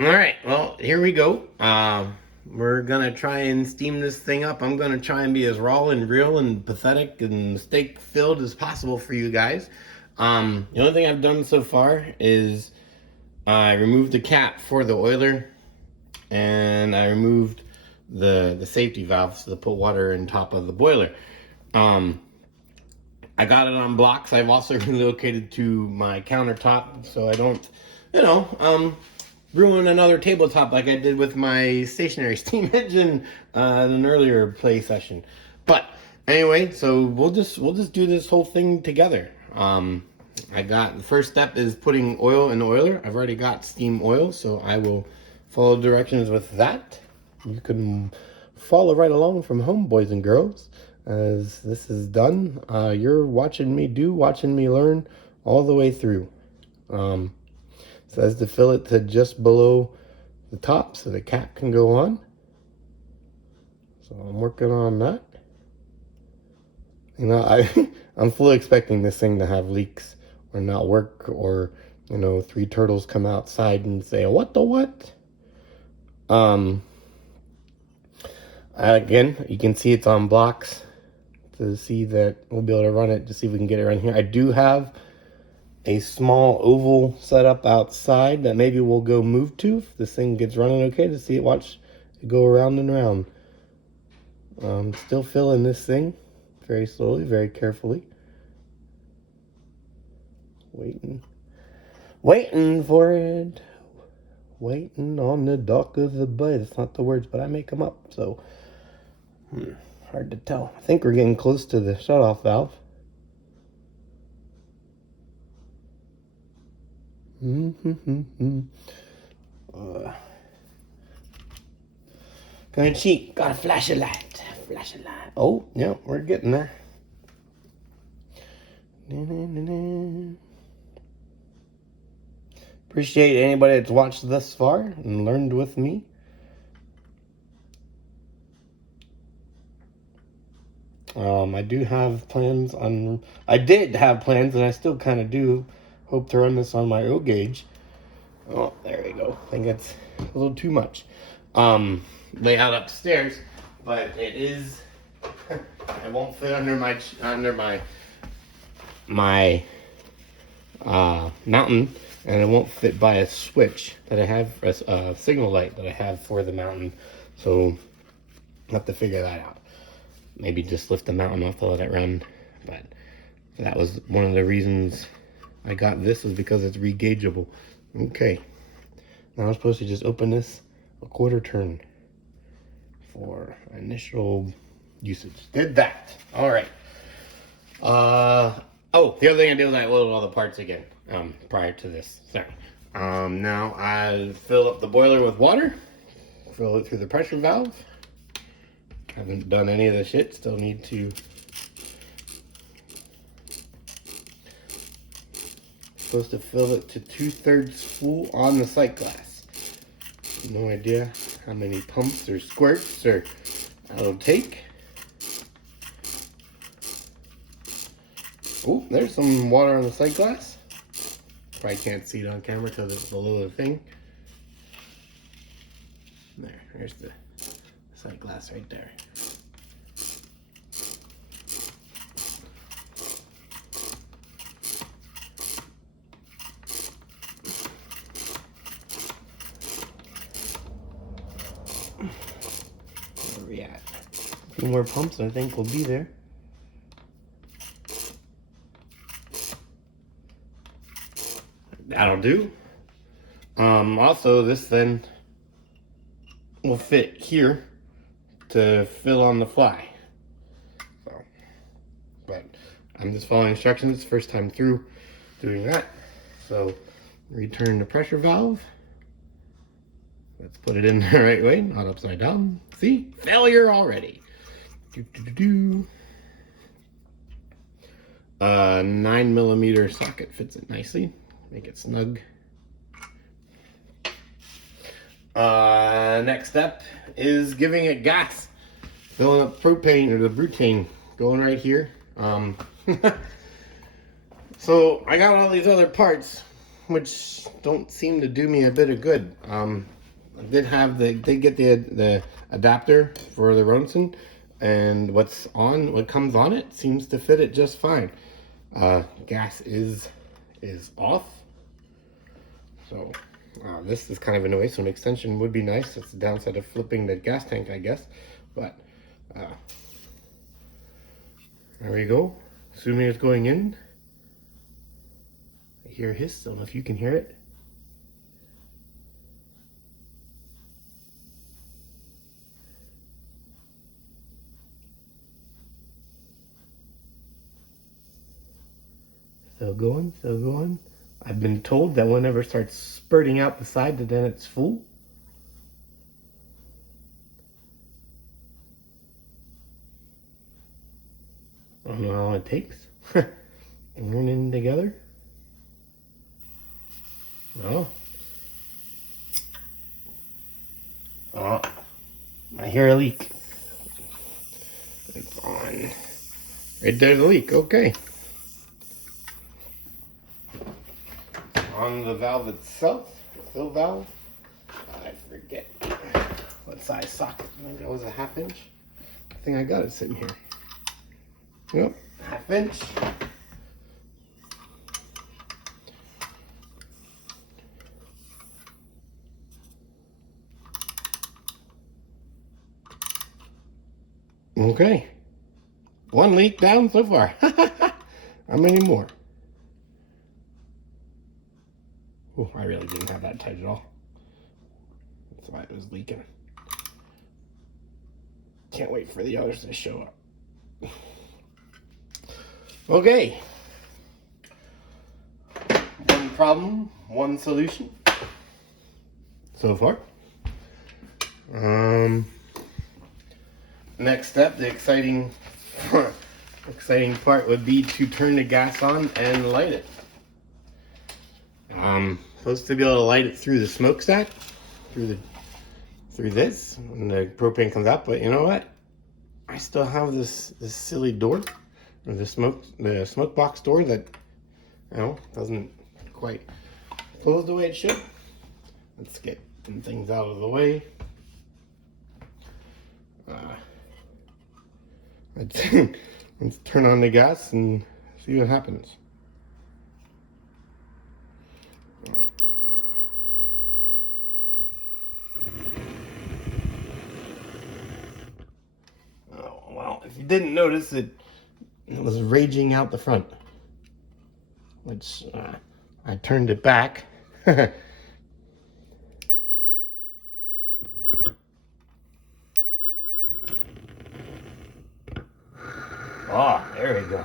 All right, well, here we go. We're gonna try and steam this thing up. I'm gonna try and be as raw and real and pathetic and mistake filled as possible for you guys. The only thing I've done so far is I removed the cap for the oiler, and I removed the safety valves to put water in top of the boiler. Um, I got it on blocks. I've also relocated to my countertop so I don't, you know, ruin another tabletop like I did with my stationary steam engine in an earlier play session. But anyway, so we'll just do this whole thing together. I got the first step is putting oil in the oiler. I've already got steam oil, so I will follow directions with that. You can follow right along from home, boys and girls, as this is done. You're watching me learn all the way through. Says to fill it to just below the top so the cap can go on. So I'm working on that. You know, I'm fully expecting this thing to have leaks or not work, or, you know, three turtles come outside and say, what the what? Again, you can see it's on blocks to see that we'll be able to run it, to see if we can get it around here. I do have a small oval set up outside that maybe we'll go move to if this thing gets running okay, to see it, watch it go around and around. Still filling this thing very slowly, very carefully. Waiting for it. Waiting on the dock of the bay. That's not the words, but I make them up, so hard to tell. I think we're getting close to the shutoff valve. Gonna cheat. Got a flashlight. Flashlight. Oh, yeah, we're getting there. Appreciate anybody that's watched thus far and learned with me. I do have plans on. I did have plans, and I still kind of do. Hope to run this on my O gauge. Oh, there we go. I think that's a little too much. Layout upstairs, but it is. It won't fit under my mountain, and it won't fit by a switch that I have, a signal light that I have for the mountain. So I'll have to figure that out. Maybe just lift the mountain off to let it run. But that was one of the reasons I got this, is because it's regaugeable. Okay. Now I'm supposed to just open this a quarter turn for initial usage. Did that. All right. Oh, the other thing I did was I oiled all the parts again prior to this. Sorry. Now I fill up the boiler with water. Fill it through the pressure valve. Haven't done any of the shit. Still need to. Supposed to fill it to 2/3 full on the sight glass. No idea how many pumps or squirts or that'll take. Oh, there's some water on the sight glass. Probably can't see it on camera because it's below the thing. There's the sight glass right there. Where are we at? A few more pumps, I think, will be there. That'll do. Also, this then will fit here to fill on the fly. So, but I'm just following instructions. First time through doing that. So, return the pressure valve. Let's put it in the right way, not upside down. See? Failure already. 9mm socket fits it nicely. Make it snug. Next step is giving it gas. Filling up propane, or the butane, going right here. So I got all these other parts which don't seem to do me a bit of good. I did have the adapter for the Ronson, and what comes on it seems to fit it just fine. Gas is off, so this is kind of annoying. So an extension would be nice. It's the downside of flipping the gas tank, I guess. But there we go. Assuming it's going in. I hear a hiss. Don't know if you can hear it. Still going, still going. I've been told that whenever it starts spurting out the side, that then it's full. I don't know how long it takes. Learning together. Oh. Oh. I hear a leak. It's on. Right there's a leak. Okay. On the valve itself, fill valve, I forget what size socket. Maybe that was a 1/2 inch. I think I got it sitting here. Yep, 1/2 inch. Okay, one leak down so far. How many more? Oh, I really didn't have that tight at all. That's why it was leaking. Can't wait for the others to show up. Okay. One problem, one solution so far. Next step, the exciting part would be to turn the gas on and light it. Supposed to be able to light it through the smokestack, through this when the propane comes out. But you know what? I still have this silly door, or the smoke box door that doesn't quite close the way it should. Let's get some things out of the way. Let's turn on the gas and see what happens. Oh, well, if you didn't notice, it was raging out the front, which I turned it back. Oh, there we go.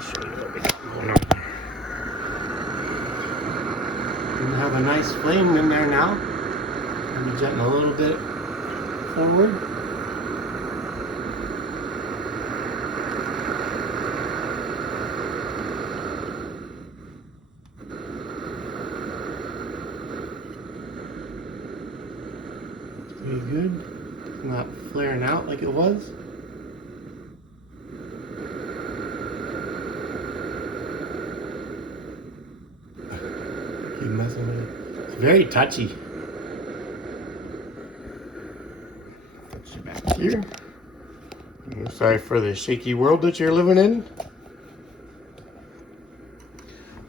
Show you what we got going on. We have a nice flame in there now. I'm jetting a little bit forward. Pretty good. It's not flaring out like it was. Keep messing with it. It's very touchy. Put you back here. I'm sorry for the shaky world that you're living in.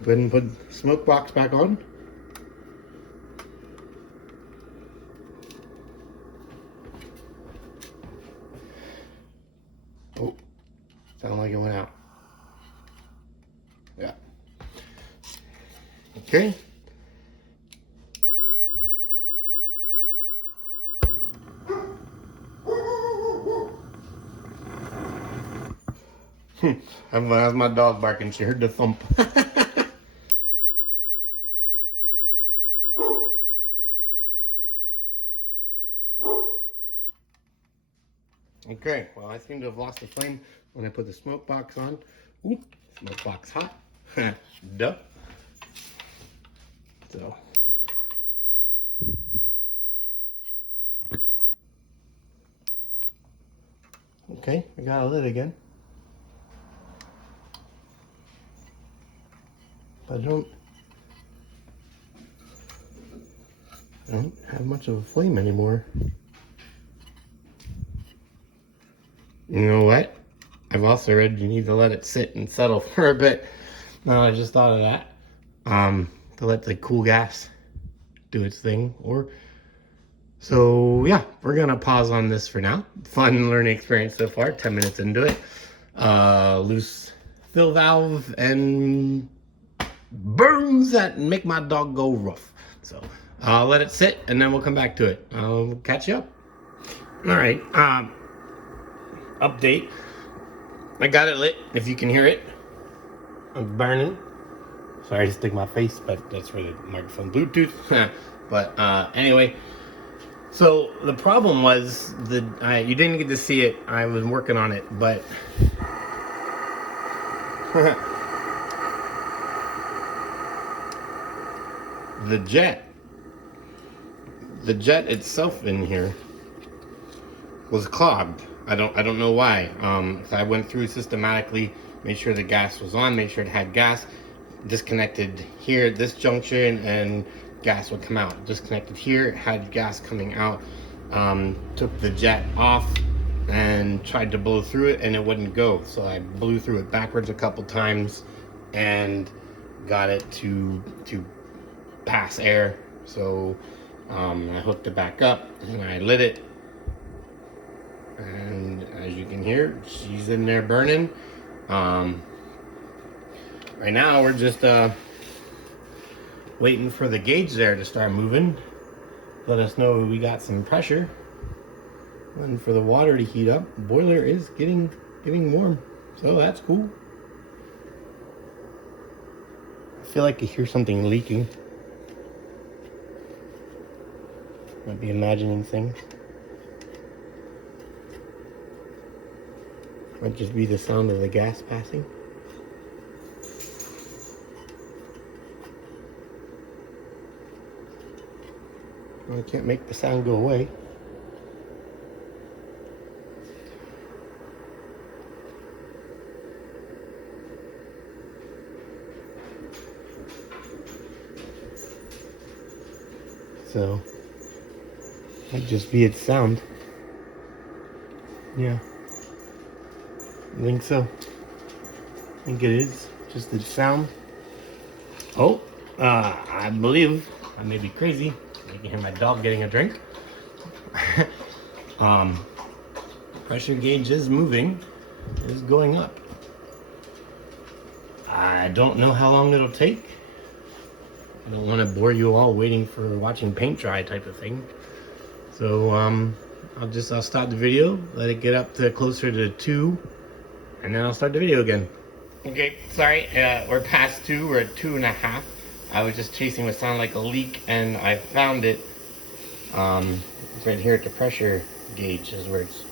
Go ahead and put the smoke box back on. Oh, sounded like it went out. Yeah. Okay. That's my dog barking. She heard the thump. Okay, well, I seem to have lost the flame when I put the smoke box on. Ooh, smoke box hot. Duh. So. Okay, we got a lid again. I don't have much of a flame anymore. You know what? I've also read you need to let it sit and settle for a bit. Now I just thought of that. To let the cool gas do its thing. So yeah, we're gonna pause on this for now. Fun learning experience so far, 10 minutes into it. Loose fill valve and burns that make my dog go rough. So I'll let it sit and then we'll come back to it. I'll catch you up. All right, update. I got it lit, if you can hear it. I'm burning. Sorry to stick my face, but that's for the microphone Bluetooth. But anyway, so the problem was you didn't get to see it. I was working on it, but the jet itself in here was clogged. I don't know why. So I went through systematically, made sure the gas was on, made sure it had gas. Disconnected here at this junction and gas would come out. Disconnected here, it had gas coming out. Took the jet off and tried to blow through it and it wouldn't go. So I blew through it backwards a couple times and got it to pass air. So I hooked it back up and I lit it. And as you can hear, she's in there burning. Right now we're just waiting for the gauge there to start moving. Let us know we got some pressure. And for the water to heat up, the boiler is getting warm. So that's cool. I feel like I hear something leaking. Might be imagining things. Might just be the sound of the gas passing. Well, I can't make the sound go away. So, might just be its sound. Yeah. I think so. I think it is. Just the sound. Oh, I believe, I may be crazy. You can hear my dog getting a drink. Pressure gauge is moving. Is going up. I don't know how long it'll take. I don't want to bore you all waiting for watching paint dry type of thing. So I'll stop the video, let it get up to closer to 2, and then I'll start the video again. Okay, sorry, we're past 2, we're at 2.5. I was just chasing what sounded like a leak and I found it. It's right here at the pressure gauge is where it's.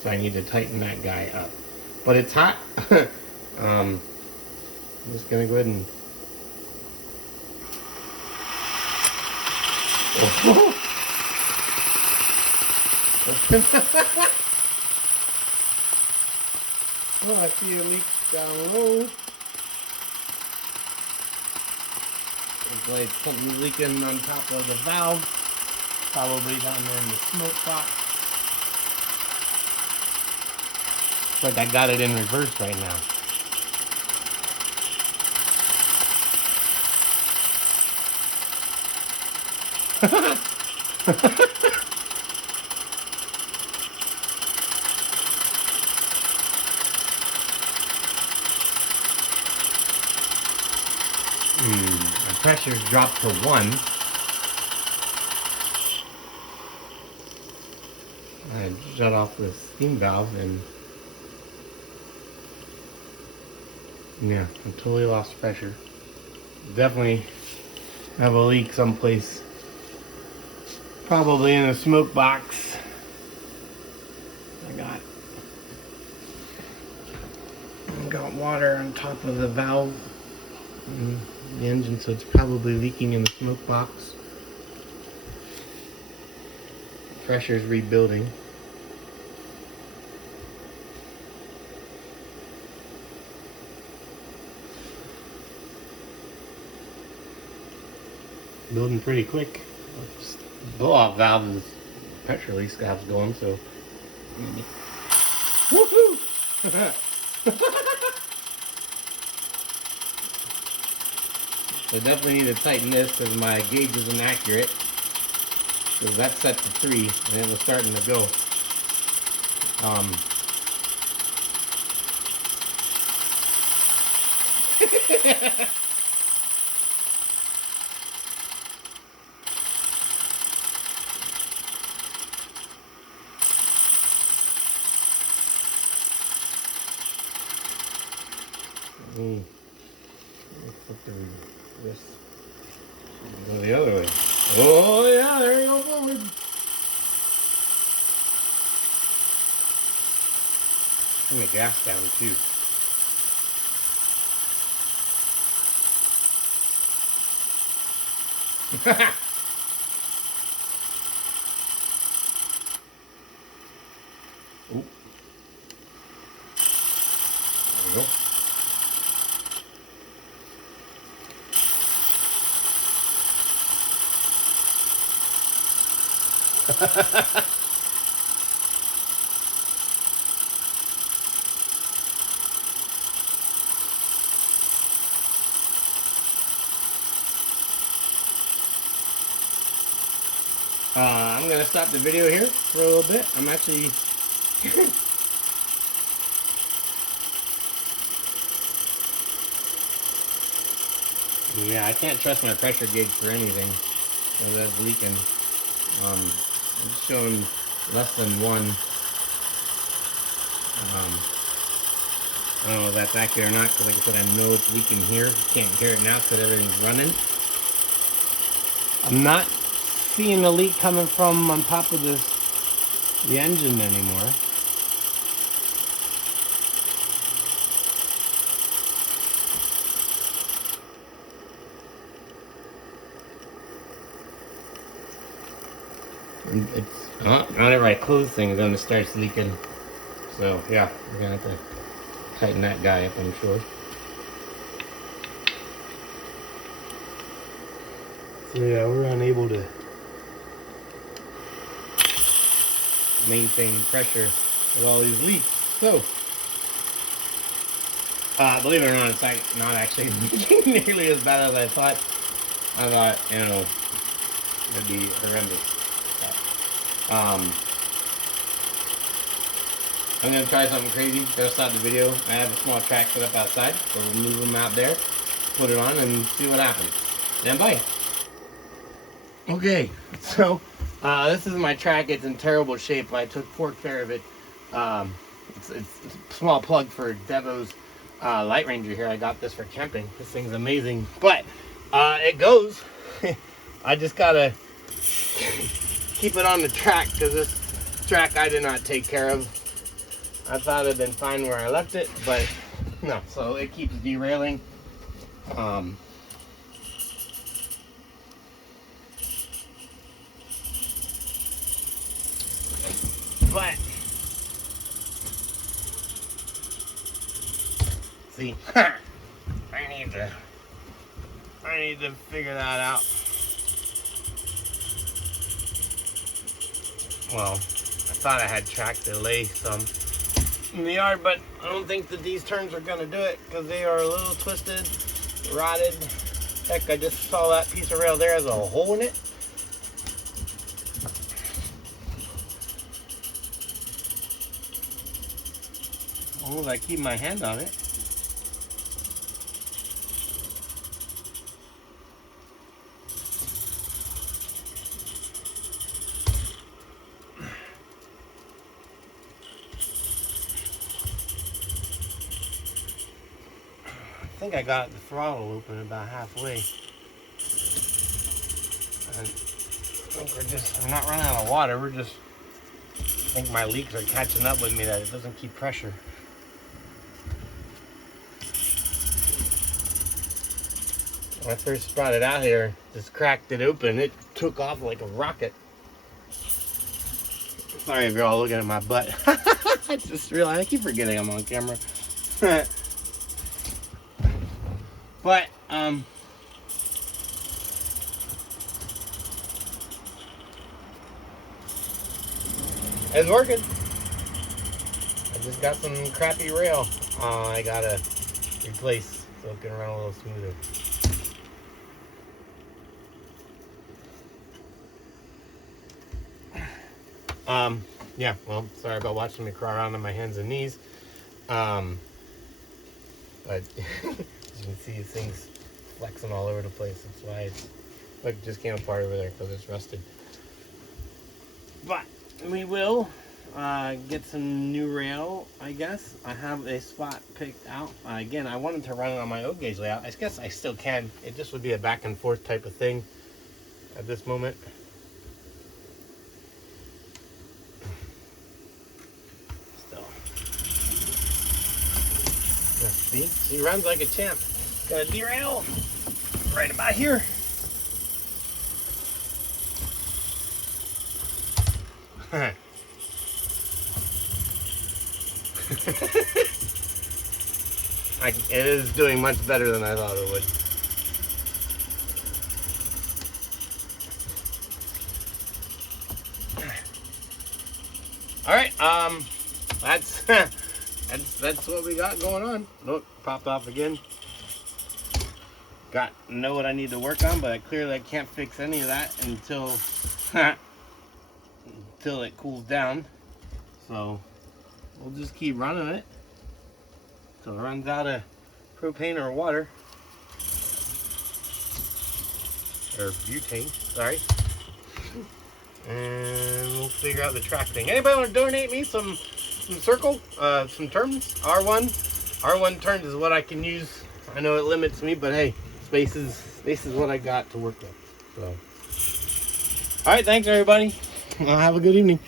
So I need to tighten that guy up. But it's hot. I'm just gonna go ahead and. Oh. Oh, I see a leak down low. Looks like something's leaking on top of the valve. Probably down there in the smoke box. Looks like I got it in reverse right now. The pressure's dropped to 1. I shut off the steam valve and yeah, I totally lost pressure. Definitely have a leak someplace. Probably in the smoke box. I got water on top of the valve in the engine, so it's probably leaking in the smoke box. Pressure's rebuilding. building pretty quick. Blow-off valve is pressure release valve's going, so. Woohoo! So definitely need to tighten this because my gauge isn't accurate. Because that's set to 3 and it was starting to go. This go the other way. Oh yeah, there you go forward. Turn the gas down too. Oop. There we go. I'm gonna stop the video here for a little bit. I'm actually yeah, I can't trust my pressure gauge for anything. So that's leaking. It's showing less than 1. I don't know if that's accurate or not, because like I said, I know it's leaking here. You can't hear it now because everything's running. I'm not seeing the leak coming from on top of the engine anymore. It's whenever I close things, then it starts leaking. So yeah, we're gonna have to tighten that guy up, I'm sure. So yeah, we're unable to maintain pressure with all these leaks. So believe it or not, it's like not actually leaking nearly as bad as I thought. I thought, you know, it'd be horrendous. I'm gonna try something crazy. Gonna stop the video. I have a small track set up outside, so we'll move them out there, put it on, and see what happens. Stand by. Okay, so this is my track. It's in terrible shape. I took poor care of it. It's a small plug for Devo's Light Ranger here. I got this for camping. This thing's amazing, but it goes. I just gotta keep it on the track because this track I did not take care of. I thought it'd been fine where I left it, but no. So it keeps derailing. But see, I need to figure that out. Well, I thought I had track to lay some in the yard, but I don't think that these turns are gonna do it because they are a little twisted, rotted. Heck, I just saw that piece of rail there has a hole in it. As long as I keep my hand on it. I think I got the throttle open about halfway. I think I'm not running out of water. I think my leaks are catching up with me that it doesn't keep pressure. When I first brought it out here, just cracked it open. It took off like a rocket. Sorry if you're all looking at my butt. I just realized I keep forgetting I'm on camera. But It's working. I just got some crappy rail. I gotta replace so it can run a little smoother. Yeah, well, sorry about watching me crawl around on my hands and knees. But as you can see, this thing's flexing all over the place. That's why it's, look, it just came apart over there because it's rusted. But we will get some new rail, I guess. I have a spot picked out. Again, I wanted to run it on my O gauge layout. I guess I still can. It just would be a back and forth type of thing at this moment. See, he runs like a champ. Gonna derail right about here. It is doing much better than I thought it would. All right, that's that's what we got going on. Look, popped off again. Know what I need to work on, but clearly I can't fix any of that until until it cools down. So we'll just keep running it till it runs out of propane or water, or butane. Sorry. And we'll figure out the track thing. Anybody want to donate me some circle, some turns? R1 turns is what I can use. I know it limits me, but hey, space is what I got to work with. So, all right, thanks everybody. Well, have a good evening.